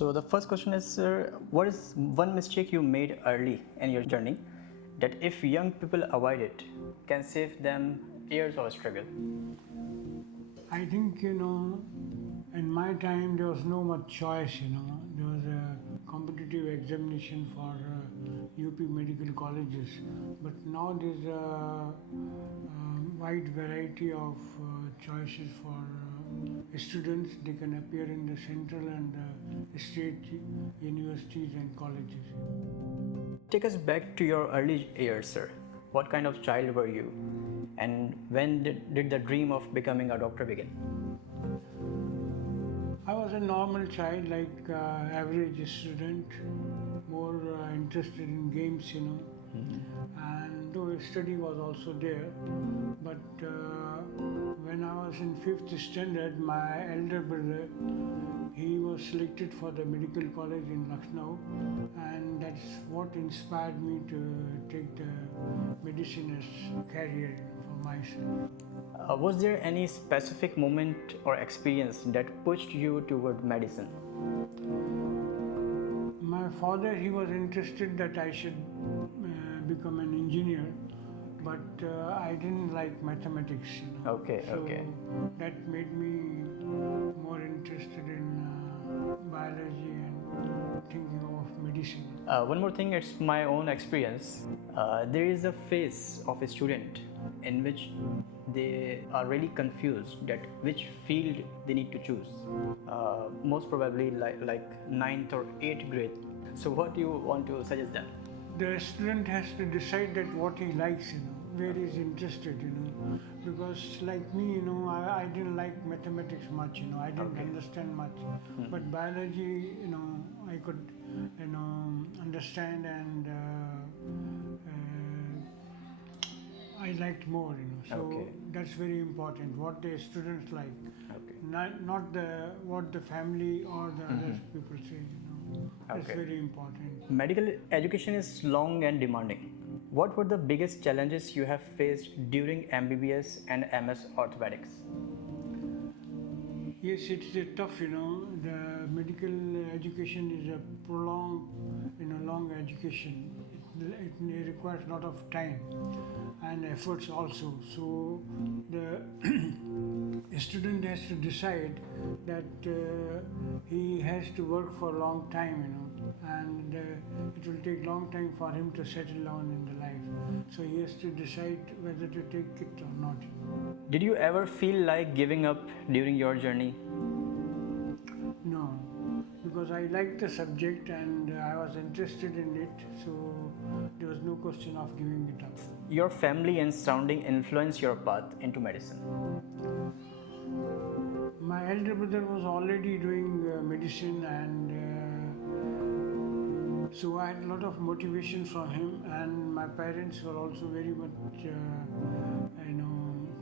So the first question is, what is one mistake you made early in your journey that if young people avoid it, can save them years of struggle? I think, in my time there was no much choice, There was a competitive examination for UP medical colleges. But now there's a wide variety of choices for students. They can appear in the central and state universities and colleges. Take us back to your early years, sir. What kind of child were you? And when did the dream of becoming a doctor begin? I was a normal child, like average student, more interested in games, And though study was also there, but when I was in 5th standard, my elder brother, he was selected for the medical college in Lucknow, and that's what inspired me to take the medicine as career for myself. Was there any specific moment or experience that pushed you toward medicine? My father, he was interested that I should become an engineer, but I didn't like mathematics. Okay, so okay. that made me more interested in biology and thinking of medicine. One more thing, it's my own experience. There is a phase of a student in which they are really confused that which field they need to choose. Most probably like 9th or 8th grade. So what do you want to suggest them? The student has to decide that what he likes, where he's interested, because like me, I didn't like mathematics much, I didn't understand much, but biology, I could, understand, and I liked more, so that's very important, what the students like, not what the family or the other people say, that's very important. Medical education is long and demanding. What were the biggest challenges you have faced during MBBS and MS Orthopedics? Yes, it's tough, the medical education is a prolonged, long education. It requires a lot of time and efforts also. So the student has to decide that he has to work for a long time, and it will take long time for him to settle down in the life. So he has to decide whether to take it or not. Did you ever feel like giving up during your journey? No, because I liked the subject and I was interested in it, so there was no question of giving it up. Your family and surrounding influence your path into medicine. My elder brother was already doing medicine, and so I had a lot of motivation from him, and my parents were also very much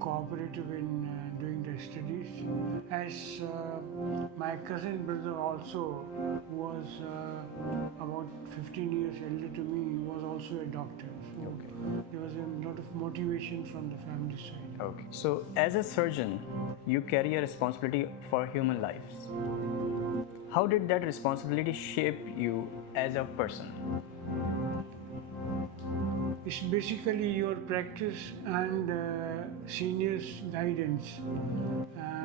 cooperative in doing the studies. As my cousin brother also was about 15 years elder to me, was also a doctor. So there was a lot of motivation from the family side. Okay. So as a surgeon, you carry a responsibility for human lives. How did that responsibility shape you as a person? It's basically your practice and seniors' guidance,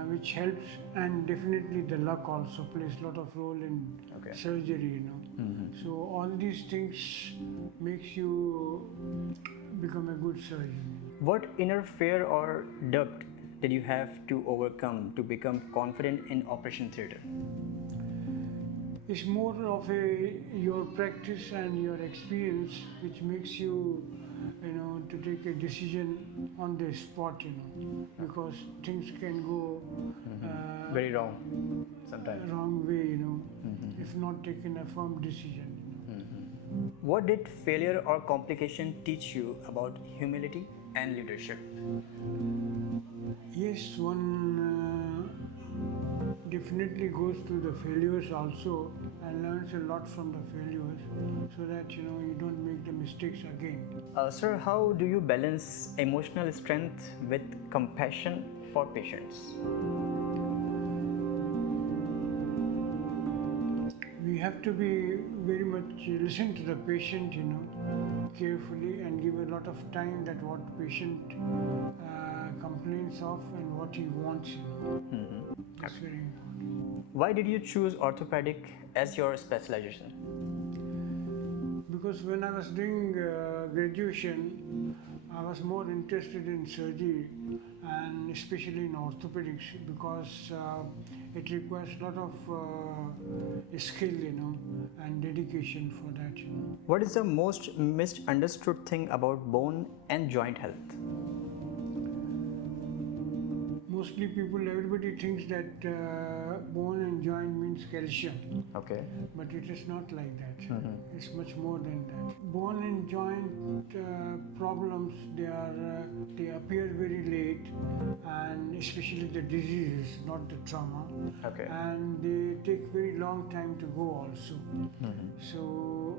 which helps, and definitely the luck also plays a lot of role in surgery, So all these things makes you become a good surgeon. What inner fear or doubt did you have to overcome to become confident in operation theatre? It's more of your practice and your experience which makes you, to take a decision on the spot, because things can go very wrong sometimes. Wrong way, if not taken a firm decision. What did failure or complication teach you about humility and leadership? Yes, one definitely goes through the failures also and learns a lot from the failures, so that you don't make the mistakes again. Sir, how do you balance emotional strength with compassion for patients? We have to be very much listen to the patient, carefully, and give a lot of time that what patient complains of and what he wants. That's very important. Why did you choose orthopedic as your specialization? Because when I was doing graduation, I was more interested in surgery and especially in orthopedics because it requires a lot of skill, and dedication for that. What is the most misunderstood thing about bone and joint health? Mostly everybody thinks that bone and joint means calcium. Okay. But it is not like that. It's much more than that. Bone and joint problems, they appear very late, and especially the diseases, not the trauma. Okay. And they take very long time to go also. So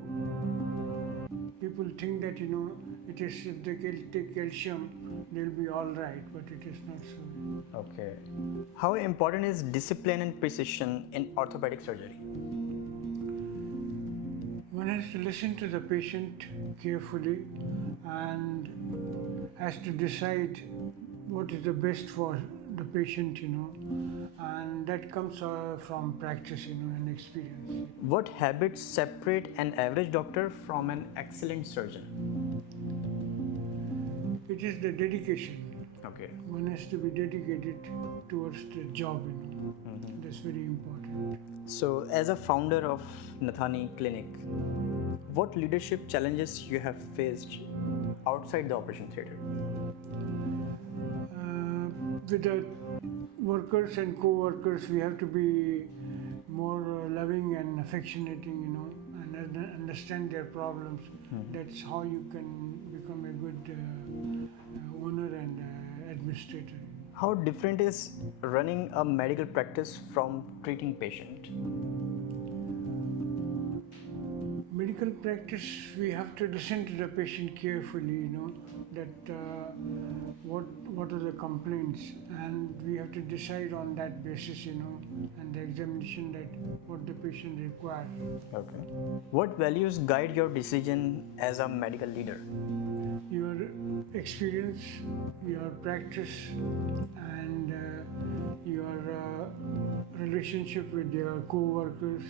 people think that it is if they take calcium, they'll be all right, but it is not so. Okay. How important is discipline and precision in orthopedic surgery? One has to listen to the patient carefully and has to decide what is the best for the patient, and that comes from practice, and experience. What habits separate an average doctor from an excellent surgeon? It is the dedication. Okay. One has to be dedicated towards the job, That's very important. So, as a founder of Nathani Clinic, what leadership challenges you have faced outside the operation theater? With the workers and co-workers, we have to be more loving and affectionating, and understand their problems. That's how you can become a good owner and administrator. How different is running a medical practice from treating patient? Medical practice, we have to listen to the patient carefully, that what are the complaints, and we have to decide on that basis, and the examination that what the patient requires. Okay. What values guide your decision as a medical leader? Your experience, your practice, and your relationship with your co-workers,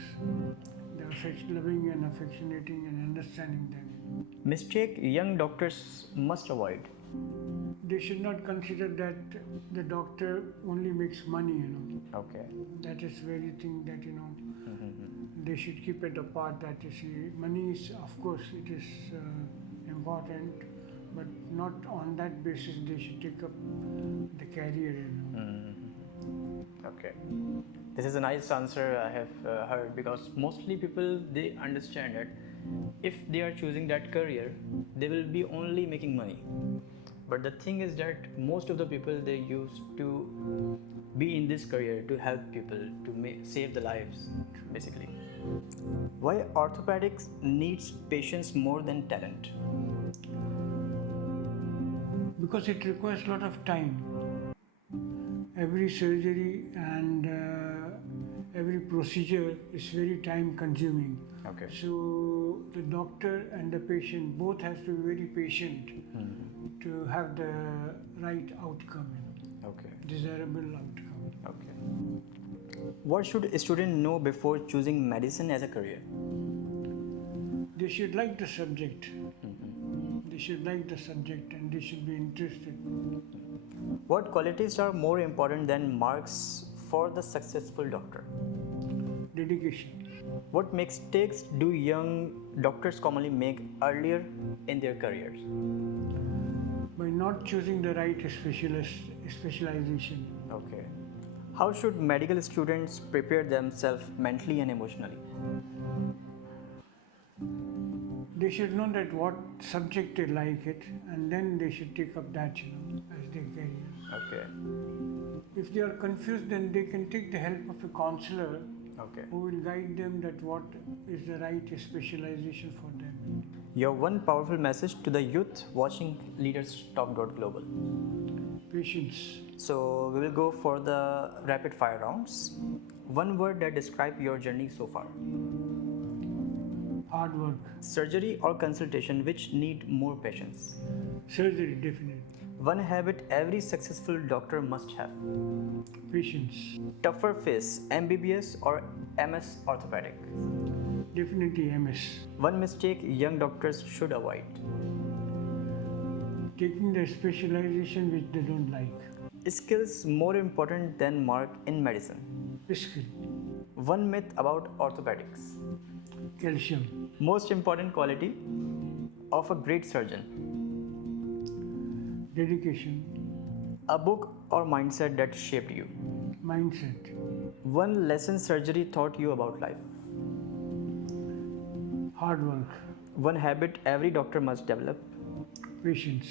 loving and affectionating and understanding them. Mistake young doctors must avoid. They should not consider that the doctor only makes money, Okay. That is very thing that, they should keep it apart. That money is, of course, it is important, but not on that basis they should take up the career, Okay. This is a nice answer I have heard, because mostly people, they understand that if they are choosing that career, they will be only making money. But the thing is that most of the people, they used to be in this career to help people, to save the lives, basically. Why orthopedics needs patience more than talent? Because it requires a lot of time. Every surgery and every procedure is very time consuming. Okay. So the doctor and the patient both has to be very patient to have the right outcome, Okay. desirable outcome. Okay. What should a student know before choosing medicine as a career? They should like the subject. They should like the subject and they should be interested. What qualities are more important than marks for the successful doctor? Dedication. What mistakes do young doctors commonly make earlier in their careers? By not choosing the right specialization. Okay. How should medical students prepare themselves mentally and emotionally? They should know that what subject they like it, and then they should take up that, as their career. Okay. If they are confused, then they can take the help of a counselor who will guide them that what is the right specialization for them. Your one powerful message to the youth watching LeadersTalk.Global. Patience. So we will go for the rapid fire rounds. One word that describes your journey so far. Hard work. Surgery or consultation which need more patience. Surgery, definitely. One habit every successful doctor must have. Patience. Tougher phase, MBBS or MS Orthopedic. Definitely MS. One mistake young doctors should avoid. Taking the specialization which they don't like. Skills more important than mark in medicine. Skill. One myth about orthopedics. Calcium. Most important quality of a great surgeon. Dedication. A book or mindset that shaped you. Mindset. One lesson surgery taught you about life. Hard work. One habit every doctor must develop. Patience.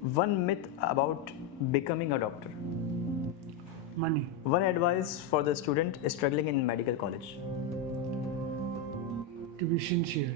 One myth about becoming a doctor. Money. One advice for the student struggling in medical college. To be sincere.